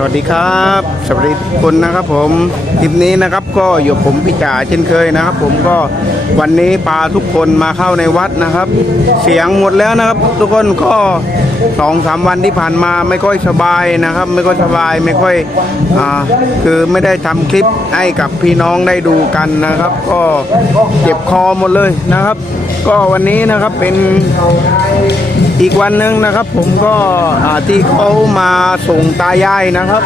สวัสดีครับ สวัสดีทุกคนนะครับผมคลิปนี้นะครับก็อยู่ผมพี่จ่าเช่นเคยนะครับ ผมก็วันนี้พาทุกคนมาเข้าในวัดนะครับ เสียงหมดแล้วนะครับ ทุกคนก็สองสามวันที่ผ่านมาไม่ค่อยสบายนะครับ ไม่ค่อยสบายไม่ค่อยอ่าคือไม่ได้ทำคลิปให้กับพี่น้องได้ดูกันนะครับ ก็เจ็บคอหมดเลยนะครับ ก็วันนี้นะครับเป็น อีกวันหนึ่งนะครับผมก็ที่เขามาส่งตายายนะครับ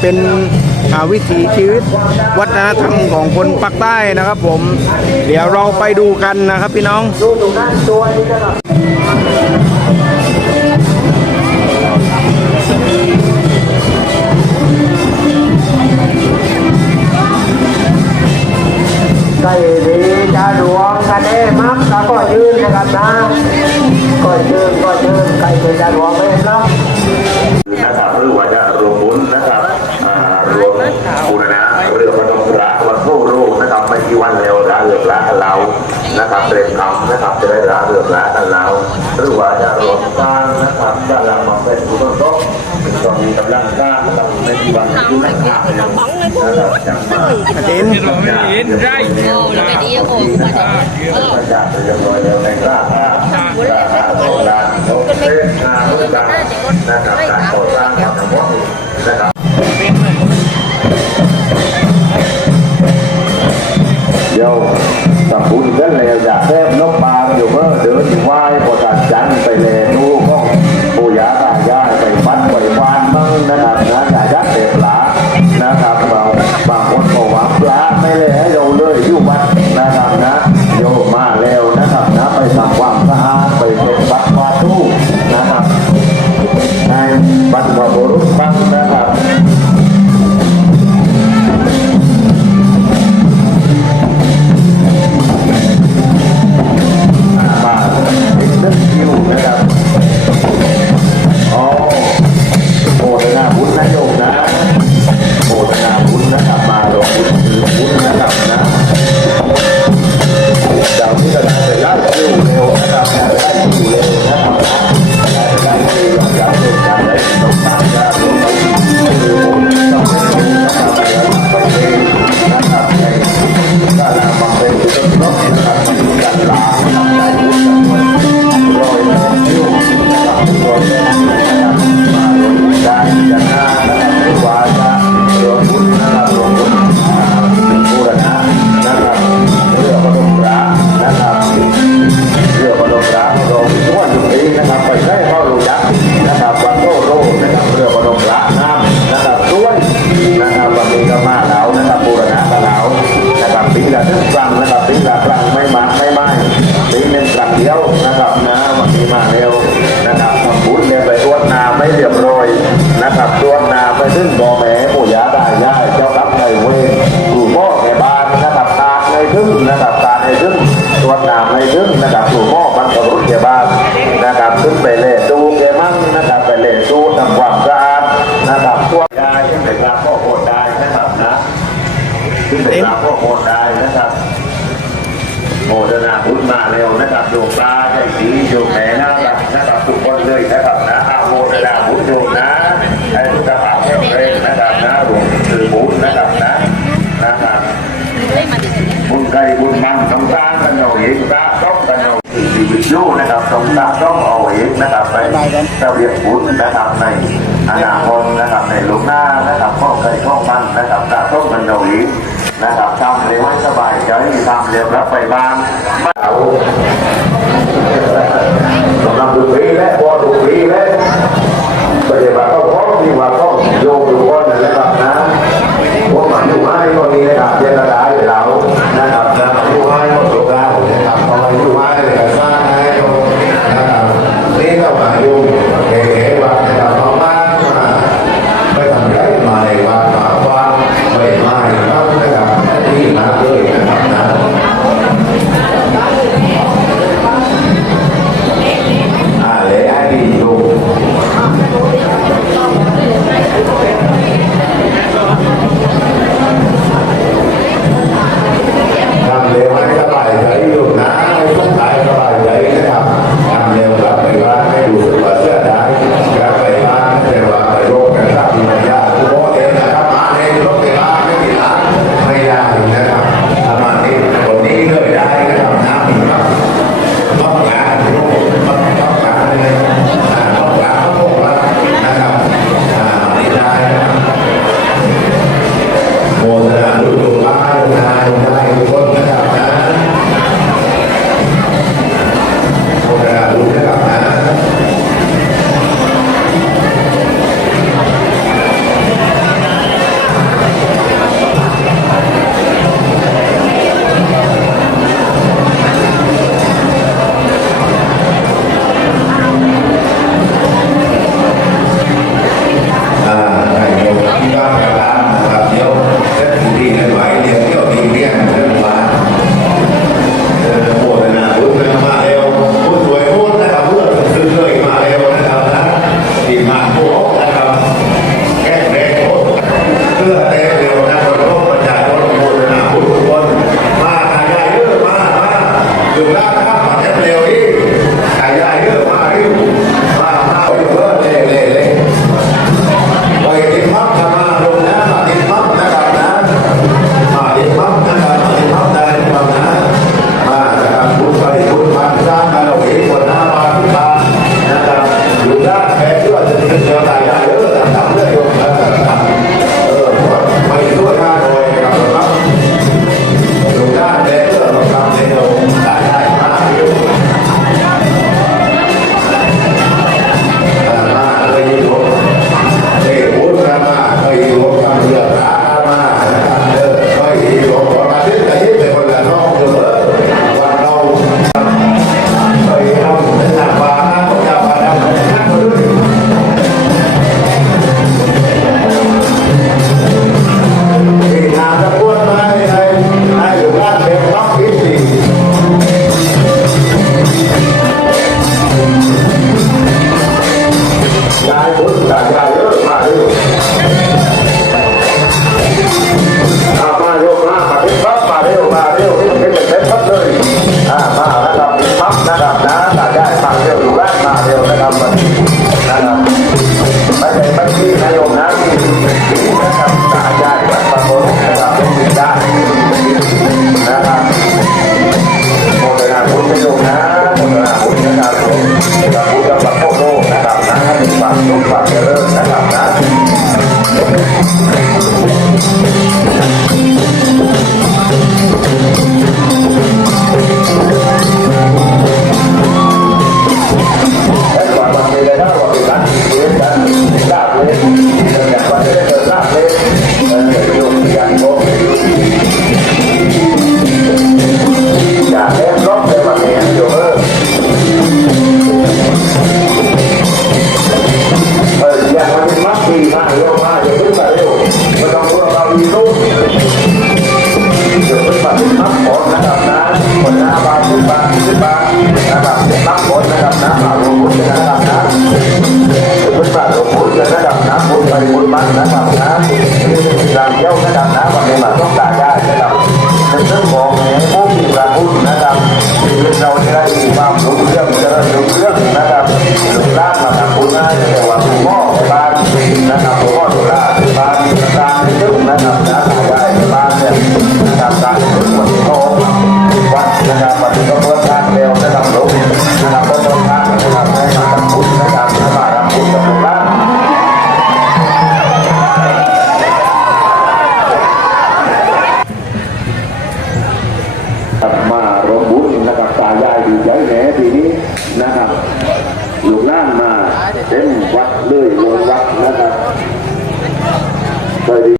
เป็นวิถีชีวิตวัฒนธรรมของคนภาคใต้นะครับ ผม เดี๋ยวเราไปดูกันนะครับพี่น้องในะครับในกี่วันที่นักข่าวนะครับจะมาเห็นเห็นได้โอ้แล้วไปดีโอ้ โยมแหนน่ารักนะครับทุกคนเลยนะครับนะอาโมทนาบุญโยมนะให้ทุกท่านแข็งแรงนะครับนะรวมถือบุญนะครับนะนะครับได้มาถึงนี้บุญใครบุญมันต้องสร้างกันเอาเองตาต้องกันเอาชีวิตอยู่นะครับต้องตาต้องเอาเองนะครับไปเจ้าเรียกบุญนะครับในอนาคตนะครับในลูกหน้านะครับข้อใครข้อมันนะครับตาต้องกันเอาเอง นะครับทำเร็วให้สบายใจทำเร็วแล้วไปบ้างมาเอาสำลังดูฟรีและพอดูฟรีและปฏิบัติก็พร้อมที่ว่าก็โยมอยู่ก้อนนั่นแหละครับนะพวกมันอยู่ให้ก็มีระดับเจตนา รับมารวมบุญนะครับตายายดีใจแหนทีนี้นะครับลูกหล้านมาเต็มวัดเลยรวมวัดนะครับเคยดี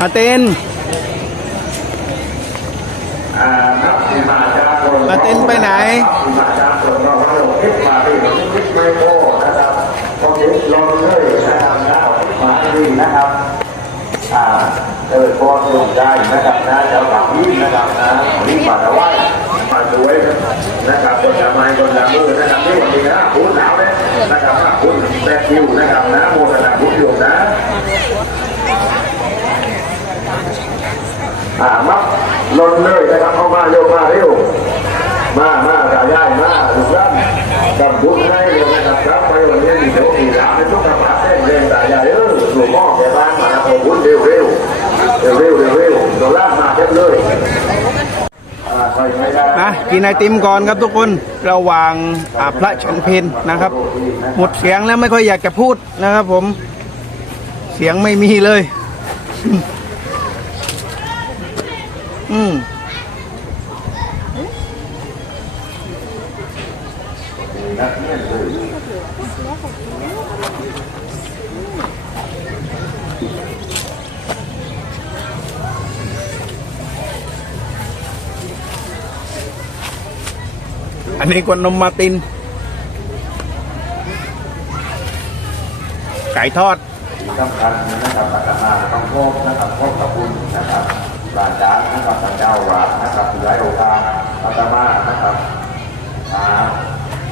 อาเต้นอ่าครับที่มาจากคนมาเต้นไปไหนที่มาจากคนเราเราคิดมาที่คิดไม่โก้นะครับ พอคิดลงเลยนะครับนะคิดมาดีนะครับอ่าเออพอสนะครับนะเจ้าหลังนี้นะครับนะนี่มาเอาไว้มาสวยนะครับคนละไม้คนละมือนะครับนี่วันนี้นะคุณหนาวเลยนะครับนะคุณแบกคิวนะครับนะโมทนาบุญโยมนะอ่ามาลนเลยนะครับเข้ามาโยมมาเร็วมามาตายายมาลูกหลานกับบุญให้เลยนะครับครับไปวันนี้มีเดี๋ยวมีร้านในทุกสภาเส้นเรียนตายายเออหลวงพ่อแกบ้านมาเอาบุญเร็ว เร็วเร็วเร็วร่างมาเต็มเลยนะกินไอติมก่อนครับทุกคนระหว่างพระชันเพนนะครับ หมดเสียงแล้วไม่ค่อยอยากจะพูดนะครับผมเสียงไม่มีเลย อืม อันนี้กวนมมาติน ไก่ทอดสำคัญนะครับอาตมาต้องโทษนะครับโทษกับคุณนะครับหลาจานนะครับพระเจ้าวานะครับย้ายโอกาสอาตมานะครับอา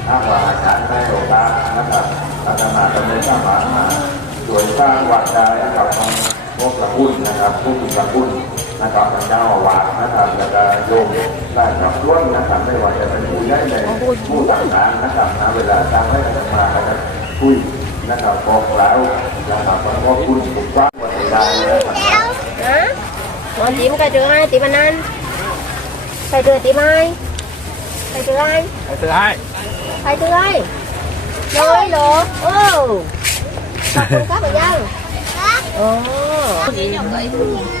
ถ้าวาอาจารย์ได้โอกาสนะครับอาตมาจะไม่สามารถมาสวยสร้างวัดได้นะครับต้องโทษกับคุณนะครับผู้มีพระคุณ นะครับพระเจ้าวาดนะครับแล้วก็โยมได้กับล้วนนะครับไม่ว่าจะเป็นผู้ใหญ่ในผู้ต่างๆนะครับนะเวลาทางให้อาตมานะครับคุยนะครับบอกแล้วนะครับขอบคุณผมว่าวันนี้ได้นะครับ hả mọi tìm cái trường ai tìm anh anh thầy trường tìm ai thầy trường ai ซื้อให้ thầy trường ai rồi được ô sao không có bà dân ồ นี่ยังไงเออได้วันอันเดียวเออนะเออ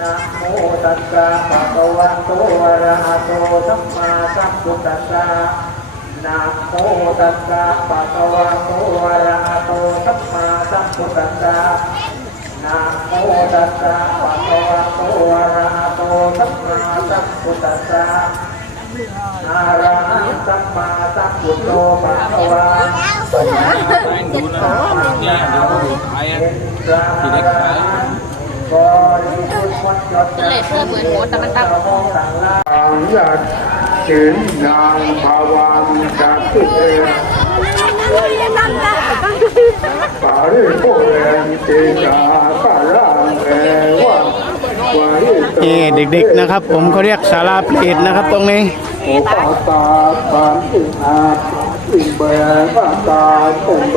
นะโมตัสสะภะคะวะโตอะระหะโตสัมมาสัมพุทธัสสะนะโมตัสสะภะคะวะโตอะระหะโตสัมมาสัมพุทธัสสะนะโมตัสสะภะคะวะโตอะระหะโตสัมมาสัมพุทธัสสะอะระหังสัมมาสัมพุทโธภะคะวะเป็นพระอรหันต์บริสุ ทธิ์หมดจดเลยเพื่อเหมือนหมดแต่มันตั้งอังยัดถึงนางภาวันจักตุเตปาริโภเรนติกาปารังเอวะวาริโตนี่เด็กๆนะครับ ผมเขาเรียกศาลาเปรตนะครับตรงนี้โอปาตาปานติอาติเบปาตาตุเบ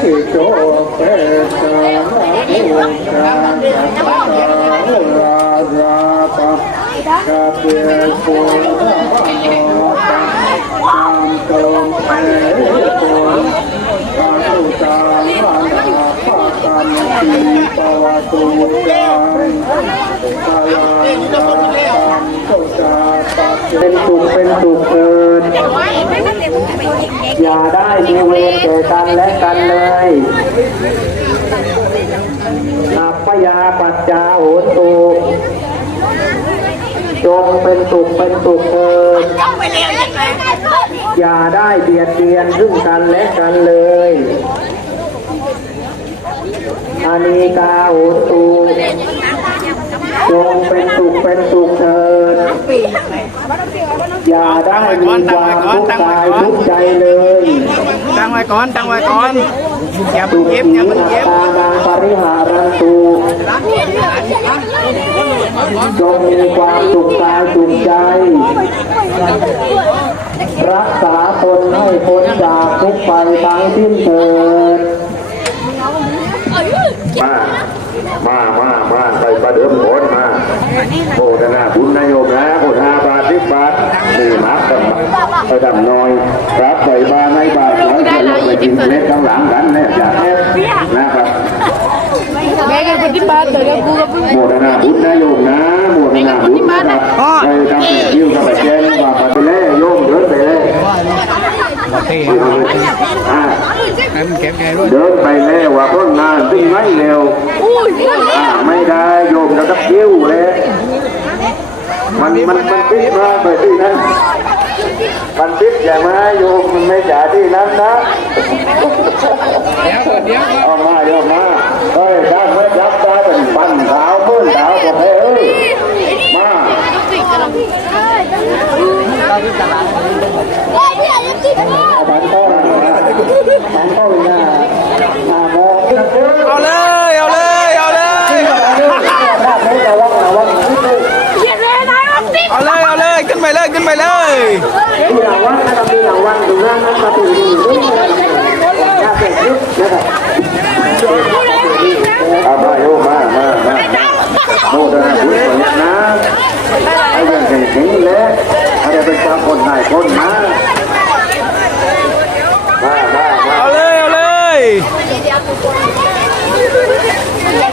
สิโจเปตานิวตาตาลาลาปะกาเปตุตามตงเปตุตาตุตา เป็นสุขเป็นสุขเกิดอย่าได้มีเวรแก่กันและกันเลยอัปปยาปัจจาโหตุจงเป็นสุขเป็นสุขเถิดอย่าได้เบียดเบียนซึ่งกันและกันเลย อานิกาโหตุจงเป็นสุขเป็นสุขเถิดอย่าได้มีความทุกข์กายทุกข์ใจเลยตั้งไว้ก่อนตั้งไว้ก่อนอย่าเพิ่สุงขีเก็บอย่าเพิ่งเก็บตานังปริหารันตุจงมีความสุขกายสุขใจ รักษาตนให้พ้นจากทุกข์ไปทั้งสิ้นเถิด มามามามาใส่ประเดิมโอนมาโฆษณาบุญนายโยมนะโฆษณาบาทสิบบาทนี่มากันไปดำน้อยรับใส่บาในบาทแล้วจะลงไปกินเล็กข้างหลังกันเนี่ยอย่าแอบนะครับแม่กันปฏิบัติเดี๋ยวกูก็โมทนาบุญนะโยมนะโมทนาบุญนะครับไปทำเป็นยิ้วกับไปแจ้งว่าไปเล่โยมเดินไปเลยอ่าให้มันเก็บไงด้วยเดินไปแล้วว่าเพิ่งนานถึงไม่เร็วอ่าไม่ได้โยมจะตักยิ้วเลยมันมันมันปิดมาไปที่นั้นมันปิดอย่ามาโยมมันไม่จ่าที่นั้นนะเดี๋ยวก่อนเดี๋ยวก่อนเอามาโยมมาเฮ้ยด้านเมื่อยับตาเป็นปันเท้ามื่นเท้าก็เฮ้ยมา ฉันต้องฉันต้องนะอ่ามอง เอาเลย เอาเลย เอาเลย ระวังระวัง เอาเลย เอาเลย ขึ้นไปเลย ขึ้นไปเลย ที่ระวังนะครับที่ระวังดูนะนะครับดูดีดูนะครับอย่าเกิดขึ้นนะครับ เอามาโยมมามามา โมทนาบุญคนนี้นะไอ้ยังเก่งๆเลยอะไรเป็นความคนหายคนนะมามามาเอาเลยเอาเลย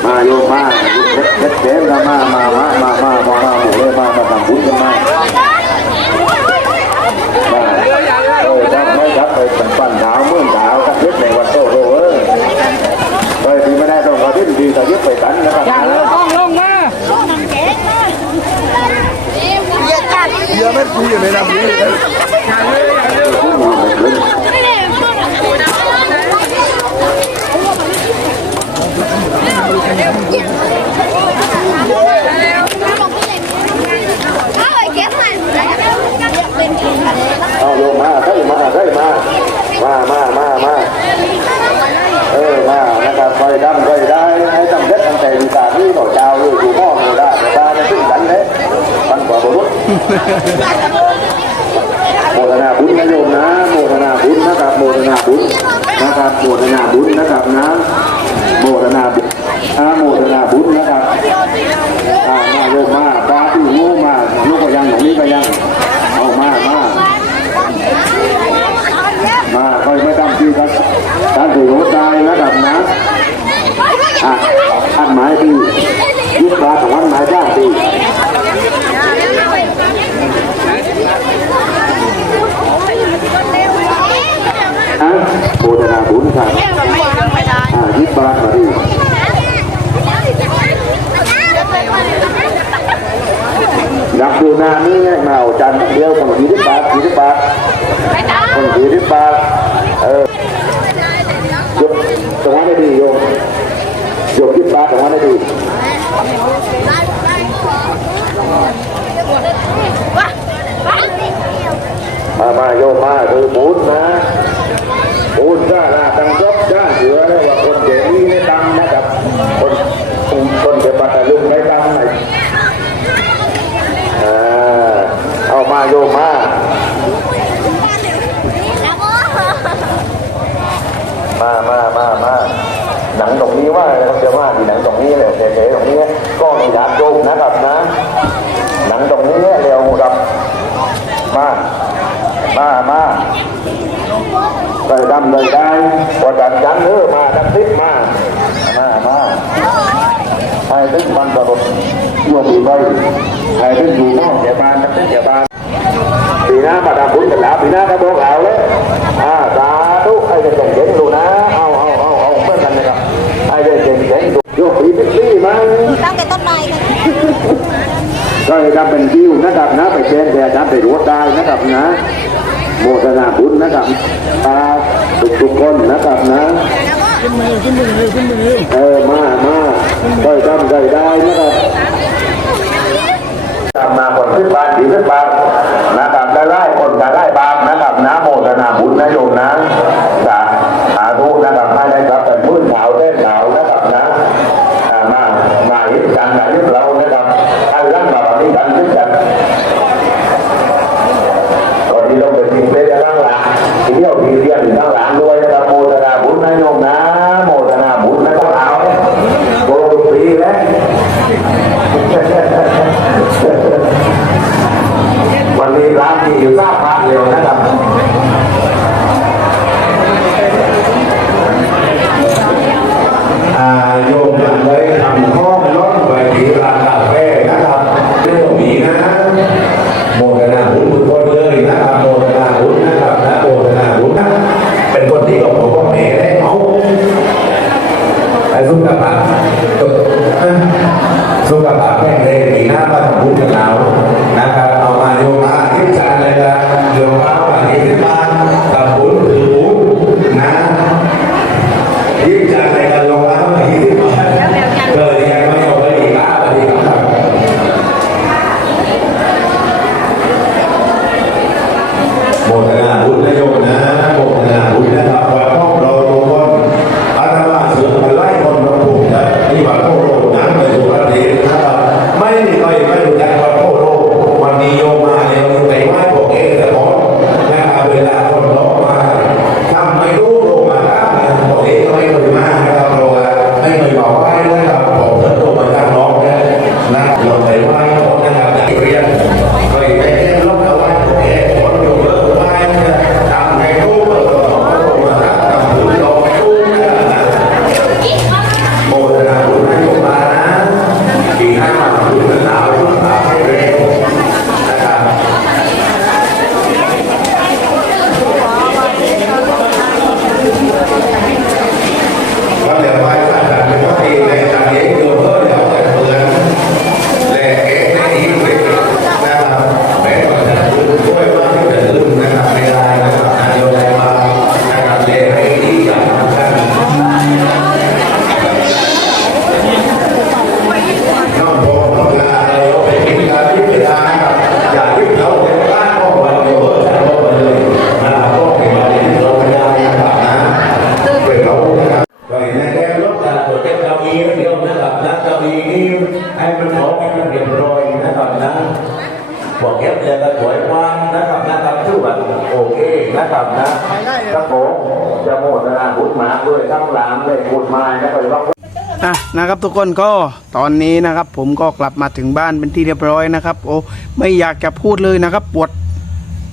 มาโยมมาเด็ดเด็ดมามามามามามามามาเลยมามาทำบุญกันมามาเออทำไม่ยับไปเป็นปั้นเท้าเมื่อเท้ากับยึดในวันโตโรเออเฮ้ยที่ไม่ได้ต้องขอที่ดีแต่ยึดไปกันนะครับ ya ver cuyo me da Ờ, vô mà, thấy mà, thấy mà Mà, mà, mà, mà Ờ, mà, nó cầm quay đâm, quay đâm. โมทนาบุญนะโยมนะโมทนาบุญนะครับโมทนาบุญนะครับโมทนาบุญนะครับนะโมทนาบุญนะโมทนาบุญนะครับอ่ามาโยมมาปลาที่งูมาลูกก็ยังอย่างนี้ก็ยังเอามามามาคอยไม่ตามที่ครับการถือหัวใจนะครับนะอะอันหมายที่ยึดปลาของวันหมายจ้างที่ ฮะโบธ นาบุญครับอ่ายิบบามาดิดักดูนานี่ไงมาเอาจันทร์เดียวคนกี่ที่บาทกี่ที่บาทคนกี่ที่บาทเออยกตรงนั้นได้ดีโยมยกที่สิบาทตรงนั้นได้ดีมามาโยมมาคือบุญนะ ปูนก็ลาตังยศจ้าเหลือเลยว่าคนเจนี่ไม่ตังนะครับ คนคนคนเดบัตรลุงไม่ตังไหนอ่าเอามาโยมมามามามามาหนังตรงนี้ว่าเราจะว่าที่หนังตรงนี้เลยเฉยๆตรงนี้ก็มีดาบโยมนะครับนะ หนังตรงนี้เร็วครับมามามา ได้ดำได้ได้พอจัดยันเออมาดับติดมา มามาให้ถึงบันตรดยั่วปีไปให้ถึงอยู่นอกเดี๋ยวบานดับติดเดี๋ยวบานปีหน้ามาดำบุญกันแล้วปีหน้าก็บอกเอาเลยอ่าสาธุให้ได้เจ๋งเจ๋งดูนะ เอาเอาเอาเอาเพื่อนกันนะครับให้ได้เจ๋งเจ๋งดูโยกปีเป็นปีมั้งตั้งแต่ต้นไม้ก็ให้ทำเป็นคิวนะครับนะไปแจ้งแต่ทำไปรวดได้นะครับนะโมทนาบุญนะครับตา ทุกทุกๆคนนะครับนะเออมามาได้ทำได้ได้นะครับทำมาคนขึ้นบานดีขึ้นบานนะครับได้ไล่คนได้ไล่บาปนะครับนะโมทนาบุญนะโยมนะสาสาธุนะครับให้ได้ครับเป็นมื้อหนาวเต้นหนาวนะครับนะอ่ามามายึดกันมายึดเรานะครับให้รักเราแบบนี้กันยึดกัน ตอนนี้เราเป็นทีมเล่นข้างหลังทีเดียวทีเดียวอยู่ข้างหลังด้วยนะครับโมทนาบุญนะโยมนะโมทนาบุญนะก็เอาโกลฟรีแล้ววันนี้ร้าน ที่ทราบความเร็วนะ กคนก็ตอนนี้นะครับ ผมก็กลับมาถึงบ้านเป็นที่เรียบร้อยนะครับ โอ้ไม่อยากจะพูดเลยนะครับ ปวด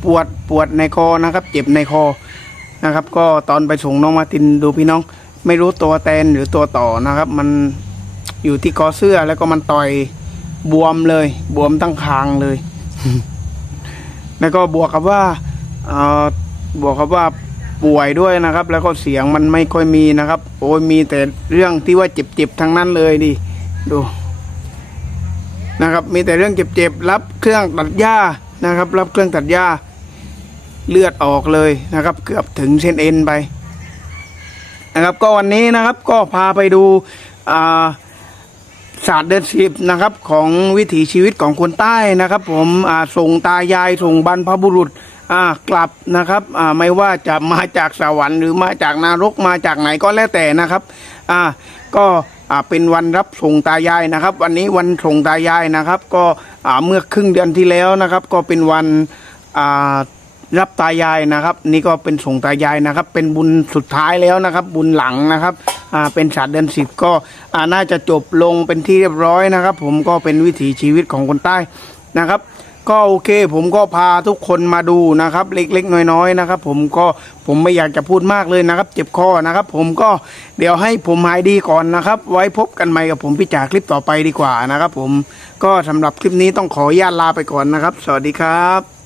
ปวดปวดในคอนะครับ เจ็บในคอนะครับ ก็ตอนไปส่งน้องมาตินดูพี่น้อง ไม่รู้ตัวแตนหรือตัวต่อนะครับ มันอยู่ที่คอเสื้อแล้วก็มันต่อยบวมเลย บวมตั้งคางเลย แล้วก็บวกกับว่าเออบวกกับว่า ป่วยด้วยนะครับ แล้วก็เสียงมันไม่ค่อยมีนะครับ โอ้ยมีแต่เรื่องที่ว่าเจ็บๆทั้งนั้นเลยดิดูนะครับ มีแต่เรื่องเจ็บๆรับเครื่องตัดหญ้านะครับ รับเครื่องตัดหญ้า เลือดออกเลยนะครับ เกือบถึงเส้นเอ็นไปนะครับ ก็วันนี้นะครับก็พาไปดูศาสตร์เดือนสิบนะครับ ของวิถีชีวิตของคนใต้นะครับ ผมส่งตายายส่งบรรพบุรุษ กลับนะครับไม่ว่าจะมาจากสวรรค์หรือมาจากนรกมาจากไหนก็แล้วแต่นะครับก็เป็นวันรับส่งตายายนะครับ วันนี้วันส่งตายายนะครับ ก็เมื่อครึ่งเดือนที่แล้วนะครับ ก็เป็นวันรับตายายนะครับ นี่ก็เป็นส่งตายายนะครับ เป็นบุญสุดท้ายแล้วนะครับ บุญหลังนะครับเป็นศาสตร์เดือนสิบก็น่าจะจบลงเป็นที่เรียบร้อยนะครับ ผมก็เป็นวิถีชีวิตของคนใต้นะครับ ก็โอเค ผมก็พาทุกคนมาดูนะครับ เล็กๆ น้อยๆนะครับ ผมก็ผมไม่อยากจะพูดมากเลยนะครับ เจ็บคอนะครับ ผมก็เดี๋ยวให้ผมหายดีก่อนนะครับ ไว้พบกันใหม่กับผมพี่จ่าคลิปต่อไปดีกว่านะครับ ผมก็สำหรับคลิปนี้ต้องขออนุญาตลาไปก่อนนะครับ สวัสดีครับ